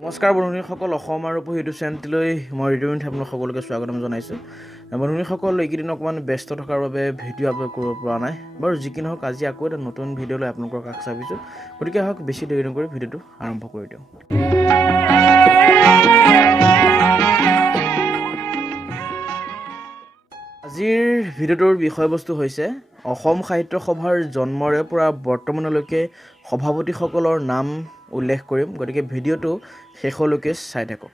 নমস্কাৰ বন্ধুসকল, অসম আৰু ৰূপহী ইউটিউব চেনেললৈ মই ৰিডিঅ'ত আপোনালোক সকলোকে স্বাগতম জনাইছোঁ। বন্ধুসকল, এইকেইদিন অকণমান ব্যস্ত থকাৰ বাবে ভিডিঅ' আপলোড কৰিব পৰা নাই। বাৰু যি কি নহওক, আজি আকৌ এটা নতুন ভিডিঅ' লৈ আপোনালোকৰ কাষ চাপিছোঁ। গতিকে আহক বেছি দেৰি নকৰি ভিডিঅ'টো আৰম্ভ কৰি দিওঁ। আজিৰ ভিডিঅ'টোৰ বিষয়বস্তু হৈছে অসম সাহিত্য সভাৰ জন্মৰে পৰা বৰ্তমানলৈকে সভাপতিসকলৰ নাম উল্লেখ কৰিম। গতিকে ভিডিঅ'টো শেষলৈকে চাই থাকক।